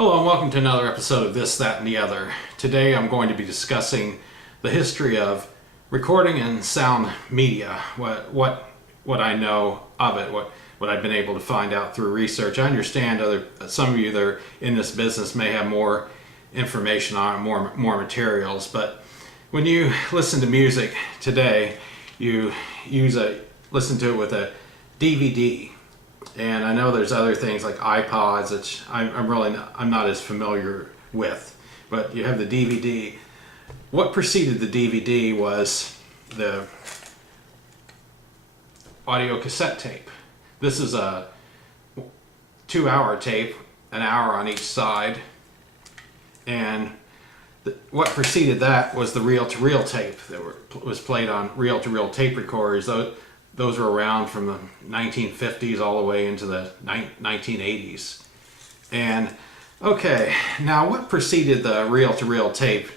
Hello and welcome to another episode of This, That, and the Other. Today I'm going to be discussing the history of recording and sound media, what I know of it, what I've been able to find out through research. I understand some of you that are in this business may have more information on it, more materials, but when you listen to music today, you listen to it with a DVD. And I know there's other things like iPods, which I'm not as familiar with, but you have the DVD. What preceded the DVD was the audio cassette tape. This is a 2-hour tape, an hour on each side, and what preceded that was the reel-to-reel tape that was played on reel-to-reel tape recorders. Those were around from the 1950s all the way into the 1980s. And okay, now what preceded the reel-to-reel tape?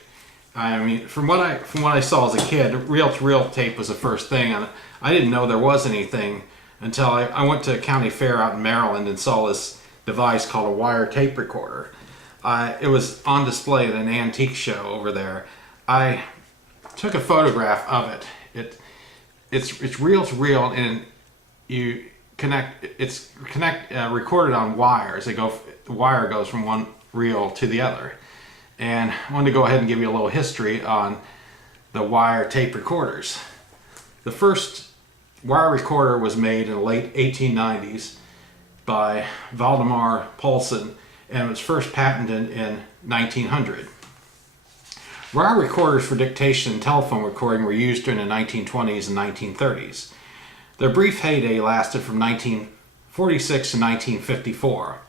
I mean, from what I saw as a kid, reel-to-reel tape was the first thing, and I didn't know there was anything until I went to a county fair out in Maryland and saw this device called a wire tape recorder. It was on display at an antique show over there. I took a photograph of it. It's reel to reel, and you recorded on wires. The wire goes from one reel to the other. And I wanted to go ahead and give you a little history on the wire tape recorders. The first wire recorder was made in the late 1890s by Valdemar Poulsen, and it was first patented in 1900. Wire recorders for dictation and telephone recording were used during the 1920s and 1930s. Their brief heyday lasted from 1946 to 1954.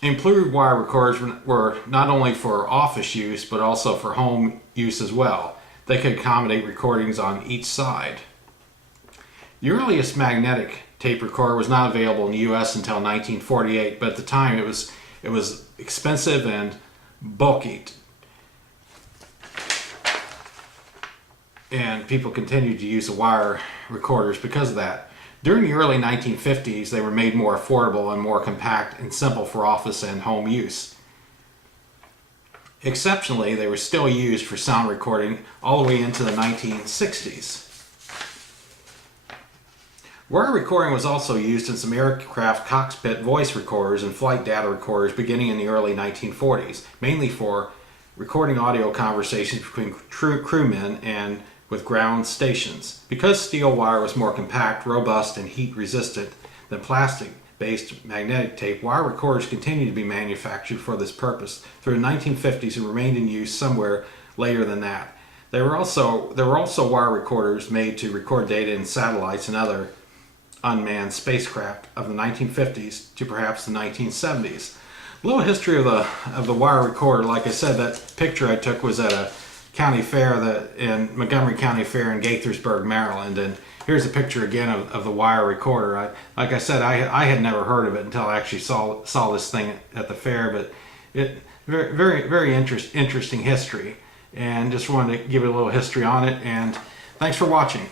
Improved wire recorders were not only for office use, but also for home use as well. They could accommodate recordings on each side. The earliest magnetic tape recorder was not available in the U.S. until 1948, but at the time it was expensive and bulky. And people continued to use the wire recorders because of that. During the early 1950s, they were made more affordable and more compact and simple for office and home use. Exceptionally, they were still used for sound recording all the way into the 1960s. Wire recording was also used in some aircraft cockpit voice recorders and flight data recorders beginning in the early 1940s, mainly for recording audio conversations between crewmen and with ground stations. Because steel wire was more compact, robust, and heat resistant than plastic-based magnetic tape, wire recorders continued to be manufactured for this purpose through the 1950s and remained in use somewhere later than that. There were also wire recorders made to record data in satellites and other unmanned spacecraft of the 1950s to perhaps the 1970s. A little history of the wire recorder. Like I said, that picture I took was at a county fair in Montgomery County Fair in Gaithersburg, Maryland, and here's a picture again of the wire recorder. Like I said, I had never heard of it until I actually saw this thing at the fair, but it very interesting history, and just wanted to give it a little history on it. And thanks for watching.